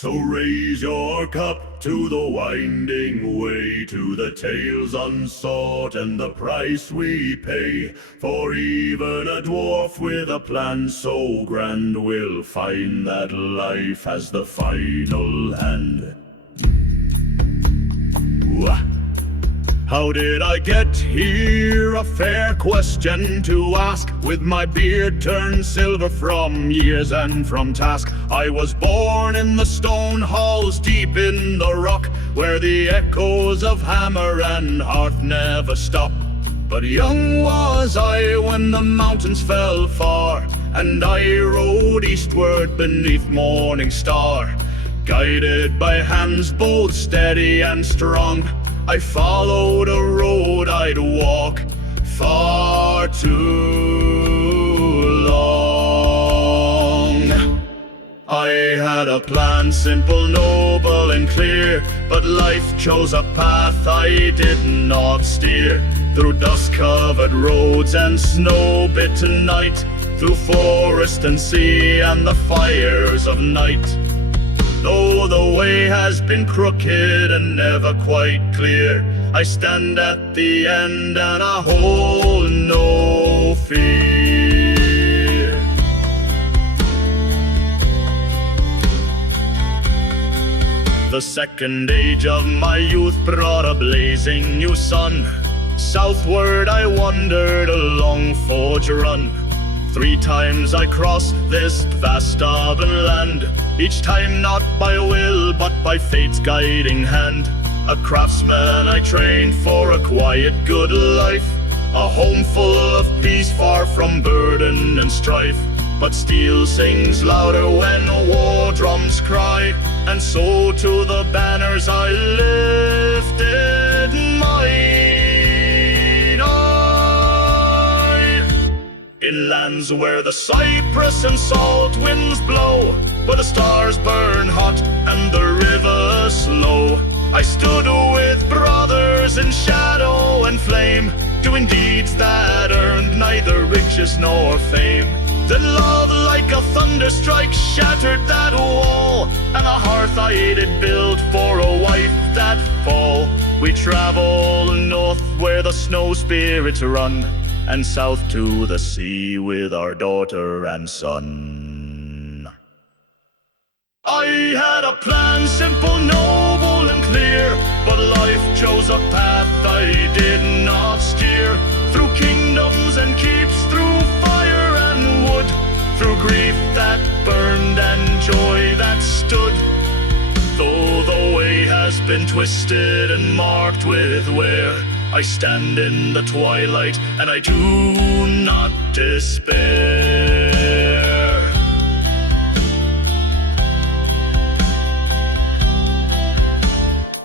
So raise your cup to the winding way, to the tales unsought and the price we pay. For even a dwarf with a plan so grand will find that life has the final hand. Wah. How did I get here? A fair question to ask. With my beard turned silver from years and from task, I was born in the stone halls deep in the rock, where the echoes of hammer and hearth never stop. But young was I when the mountains fell far, and I rode eastward beneath morning star. Guided by hands both steady and strong, I followed a road I'd walk far too long. I had a plan, simple, noble, and clear, but life chose a path I did not steer. Through dust-covered roads and snow-bitten night, through forest and sea and the fires of night. Though the way has been crooked and never quite clear, I stand at the end and I hold no fear. The second age of my youth brought a blazing new sun. Southward I wandered along Forge Run. 3 times I crossed this vast urban land, each time not by will but by fate's guiding hand. A craftsman I trained for a quiet good life, a home full of peace far from burden and strife. But steel sings louder when war drums cry, and so to the banners I lifted my in lands where the cypress and salt winds blow, where the stars burn hot and the river slow, I stood with brothers in shadow and flame, doing deeds that earned neither riches nor fame. Then love like a thunderstrike shattered that wall, and a hearth I had built for a wife that fall. We travel north where the snow spirits run, and south to the sea with our daughter and son. I had a plan, simple, noble, and clear, but life chose a path I did not steer. Through kingdoms and keeps, through fire and wood, through grief that burned and joy that stood. Though the way has been twisted and marked with wear, I stand in the twilight and I do not despair.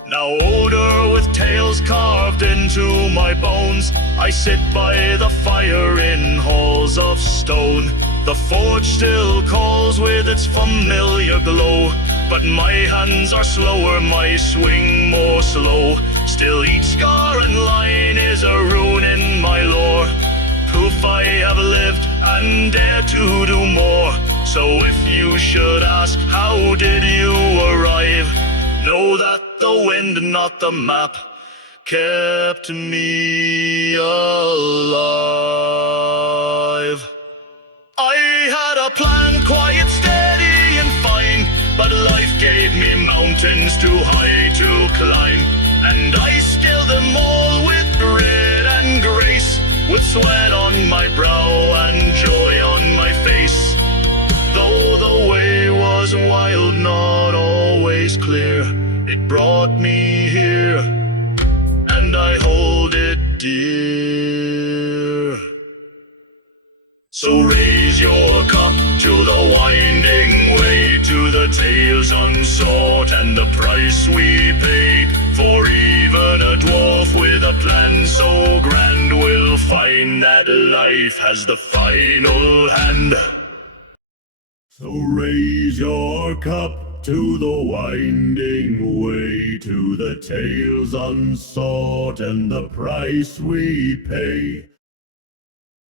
Now older with tales carved into my bones, I sit by the fire in halls of stone. The forge still calls with its familiar glow, but my hands are slower, my swing more slow. Still each scar and line is a rune in my lore, proof I have lived and dare to do more. So if you should ask, how did you arrive, know that the wind, not the map, kept me alive. I had a plan, quiet, steady, and fine, but life gave me mountains too high to climb, and I scaled them all with grit and grace, with sweat on my brow and joy on my face. Though the way was wild, not always clear, it brought me here, and I hold it dear. So raise your cup to the winding way, to the tales unsought and the price we pay. For even a dwarf with a plan so grand will find that life has the final hand. So raise your cup to the winding way, to the tales unsought and the price we pay.